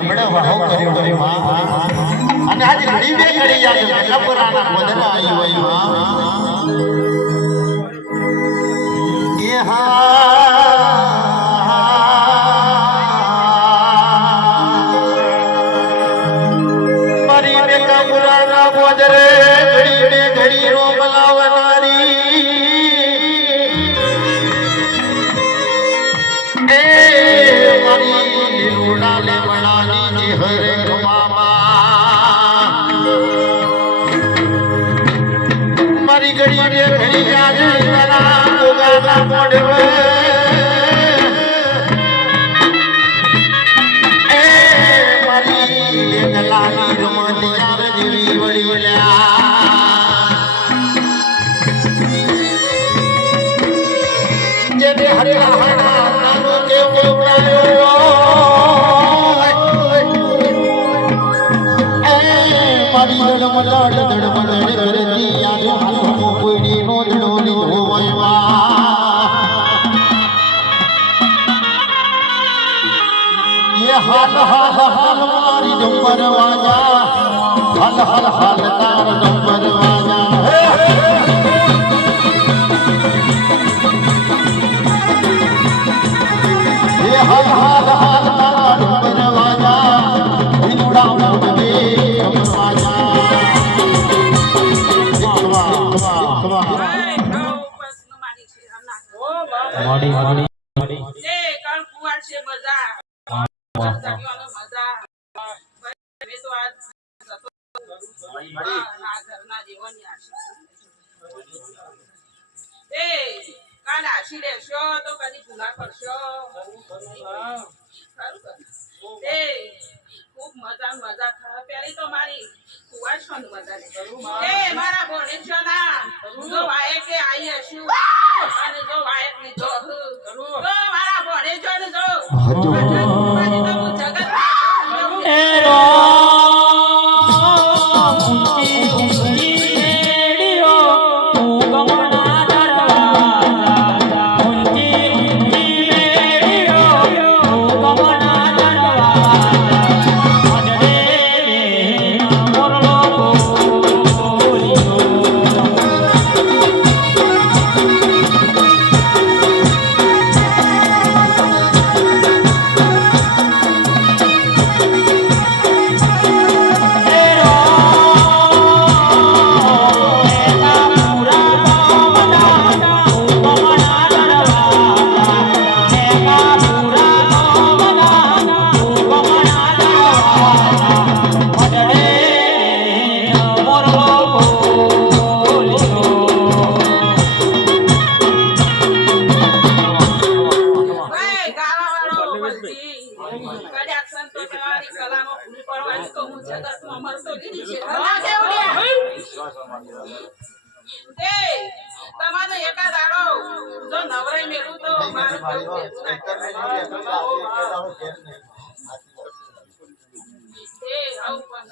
બડો વાહો કર્યો રે માં અને આજ ઘડી બે ઘડી યાદ કપરાના બોદલા આવ્યો માં એ મારી બે કપરાના બોદરે ઘડી બે ઘડી નો બલાવનારી એ મારી લોડાલે બનાની હરે મામા મારી ઘડી બે ઘડી યાદ કરા ગોગાના મોઢવે એ મારી લેગલાની રમતી યાર દેવી વળીલા જેને હરે હરા નાનો કેવ કેવડાયો એ મારી ધડમડાડ કરતી યાદ હાથમાં કોઈની નો ધડો લીધો હોય ये हाल हाल हाल मारी डंबर वाजा हाल हाल हाल तार डंबर वाजा ये हाल हाल हाल तार डंबर वाजा हिंदुड़ा उड़े डंबर वाजा મોડી મોડી એ કાલ કુવાર છે મજા મજા મે તો આજ આ ઘરના જીવનની આશા એ કાલ આશી લેશો તો કદી ભૂલા કરશો એ ખૂબ મજા મજા ખા પેલી તો મારી કુવાર છો મજા એ મારા બોને છો ના જો વાય કે આઈ હશું અને જો વાય ની જો મારા બોને છો ને જો મારી તો જગત એ રો ઊંચી ઊંચી રેડિયો તું ગમના દરવાજા ઊંચી ઊંચી રેડિયો તું ગમના દરવાજા અડરે મોરલો બોલિયો તમારે એકા દાડો જો નવરાઈ મેલું તો મારું એ આવું પણ